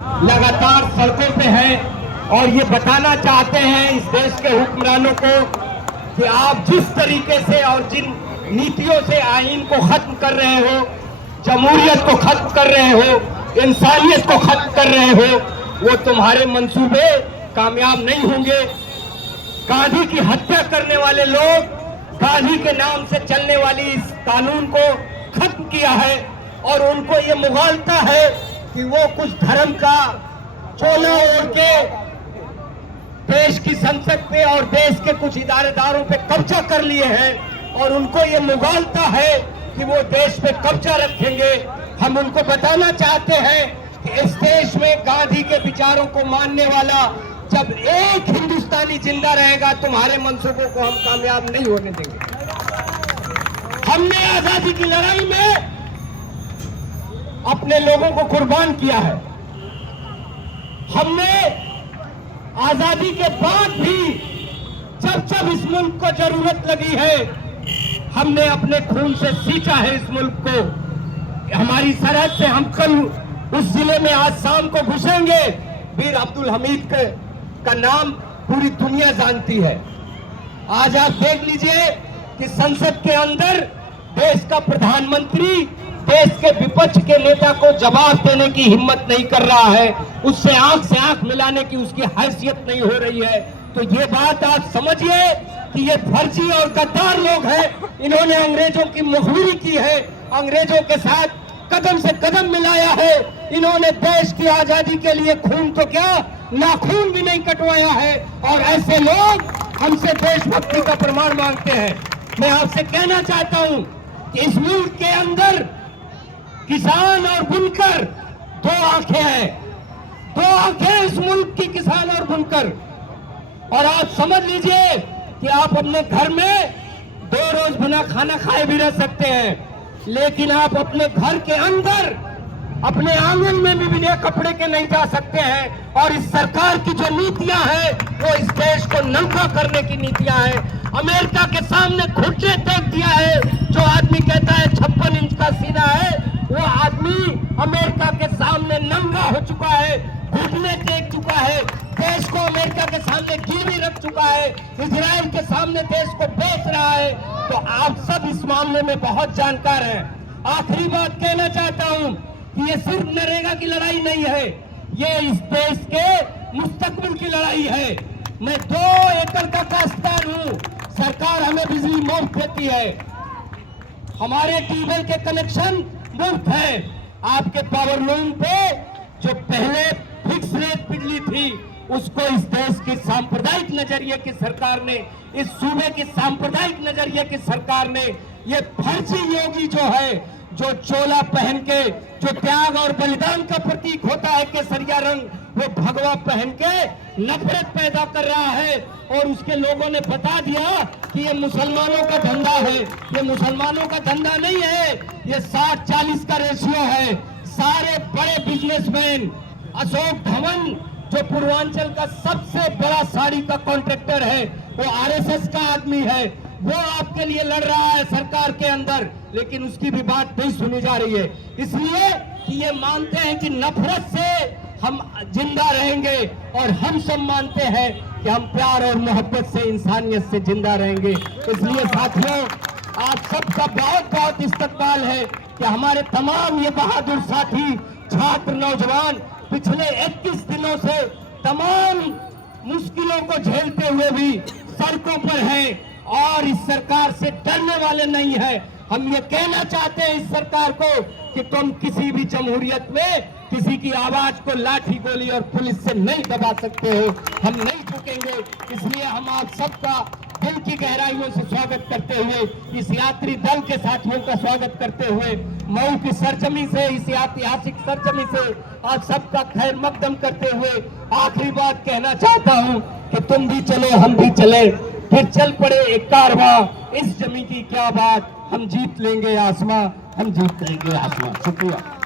लगातार सड़कों पे हैं और ये बताना चाहते हैं इस देश के हुक्मरानों को कि आप जिस तरीके से और जिन नीतियों से आईन को खत्म कर रहे हो, जमहूरियत को खत्म कर रहे हो, इंसानियत को खत्म कर रहे हो, वो तुम्हारे मंसूबे कामयाब नहीं होंगे। गांधी की हत्या करने वाले लोग गांधी के नाम से चलने वाली इस कानून को खत्म किया है और उनको ये मुगालता है कि वो कुछ धर्म का चोला ओढ़ के देश की संसद पे और देश के कुछ इदारेदारों पे कब्जा कर लिए हैं और उनको ये मुगालता है कि वो देश पे कब्जा रखेंगे। हम उनको बताना चाहते हैं कि इस देश में गांधी के विचारों को मानने वाला जब एक हिंदुस्तानी जिंदा रहेगा, तुम्हारे मंसूबों को हम कामयाब नहीं होने देंगे। हमने आजादी की लड़ाई में अपने लोगों को कुर्बान किया है। हमने आजादी के बाद भी जब जब इस मुल्क को जरूरत लगी है, हमने अपने खून से सींचा है इस मुल्क को। हमारी सरहद से हम कल उस जिले में आज शाम को घुसेंगे, वीर अब्दुल हमीद का नाम पूरी दुनिया जानती है। आज आप देख लीजिए कि संसद के अंदर देश का प्रधानमंत्री देश के विपक्ष के नेता को जवाब देने की हिम्मत नहीं कर रहा है, उससे आंख से आंख मिलाने की उसकी हैसियत नहीं हो रही है। तो ये बात आप समझिए कि ये फर्जी और गद्दार लोग हैं। इन्होंने अंग्रेजों की मुखबिरी की है, अंग्रेजों के साथ कदम से कदम मिलाया है। इन्होंने देश की आजादी के लिए खून तो क्या, नाखून भी नहीं कटवाया है और ऐसे लोग हमसे देशभक्ति का प्रमाण मांगते हैं। मैं आपसे कहना चाहता हूं कि इस मुल्क के अंदर किसान और बुनकर दो आंखें हैं, दो आंखें इस मुल्क की, किसान और बुनकर। और आप समझ लीजिए कि आप अपने घर में 2 रोज बिना खाना खाए भी रह सकते हैं, लेकिन आप अपने घर के अंदर अपने आंगन में भी बिना कपड़े के नहीं जा सकते हैं। और इस सरकार की जो नीतियां हैं वो इस देश को नंगा करने की नीतियां हैं। अमेरिका के सामने घुटने टेक दिया है। जो आदमी कहता है 56 इंच का सीना है, वो आदमी अमेरिका के सामने नंगा हो चुका है, घुटने टेक चुका है, देश को अमेरिका के सामने गिरवी रख चुका है, इजराइल के सामने देश को बेच रहा है। तो आप सब इस मामले में बहुत जानकार हैं। आखिरी बात कहना चाहता हूं कि ये सिर्फ नरेगा की लड़ाई नहीं है, ये इस देश के मुस्तकबिल की लड़ाई है। मैं 2 एकड़ का काश्तकार हूं, सरकार हमें बिजली मुफ्त देती है, हमारे ट्यूबवेल के कनेक्शन मुफ्त है। आपके पावर लूम पे जो पहले फिक्स रेट बिजली थी, उसको इस देश के सांप्रदायिक नजरिए की सरकार ने, इस सूबे के सांप्रदायिक नजरिए की सरकार ने, ये फर्जी योगी जो है, जो चोला पहन के, जो त्याग और बलिदान का प्रतीक होता है केसरिया रंग, वो भगवा पहन के नफरत पैदा कर रहा है। और उसके लोगों ने बता दिया कि ये मुसलमानों का धंधा है। ये मुसलमानों का धंधा नहीं है, ये 60-40 का रेशियो है। सारे बड़े बिजनेसमैन, अशोक धवन जो पूर्वांचल का सबसे बड़ा साड़ी का कॉन्ट्रैक्टर है, वो आरएसएस का आदमी है, वो आपके लिए लड़ रहा है सरकार के अंदर, लेकिन उसकी भी बात नहीं सुनी जा रही है। इसलिए कि ये मानते हैं कि नफरत से हम जिंदा रहेंगे और हम सब मानते हैं कि हम प्यार और मोहब्बत से, इंसानियत से जिंदा रहेंगे। इसलिए साथियों, आप सबका बहुत बहुत इस्तकबाल है कि हमारे तमाम ये बहादुर साथी, छात्र, नौजवान पिछले 21 दिनों से तमाम मुश्किलों को झेलते हुए भी सड़कों पर हैं और इस सरकार से डरने वाले नहीं है। हम ये कहना चाहते हैं इस सरकार को कि तुम किसी भी जमहूरियत में किसी की आवाज को लाठी, गोली और पुलिस से नहीं दबा सकते हो। हम नहीं झुकेंगे। इसलिए हम आप सबका दिल की गहराइयों से स्वागत करते हुए, इस यात्री दल के साथियों का स्वागत करते हुए, मऊ की सरजमी से, इस ऐतिहासिक सरजमी से आप सबका खैर मकदम करते हुए आखिरी बात कहना चाहता हूं कि तुम भी चलो, हम भी चले, फिर चल पड़े एक कारवां, इस जमी की क्या बात, हम जीत लेंगे आसमां, हम जीत लेंगे आसमां। शुक्रिया।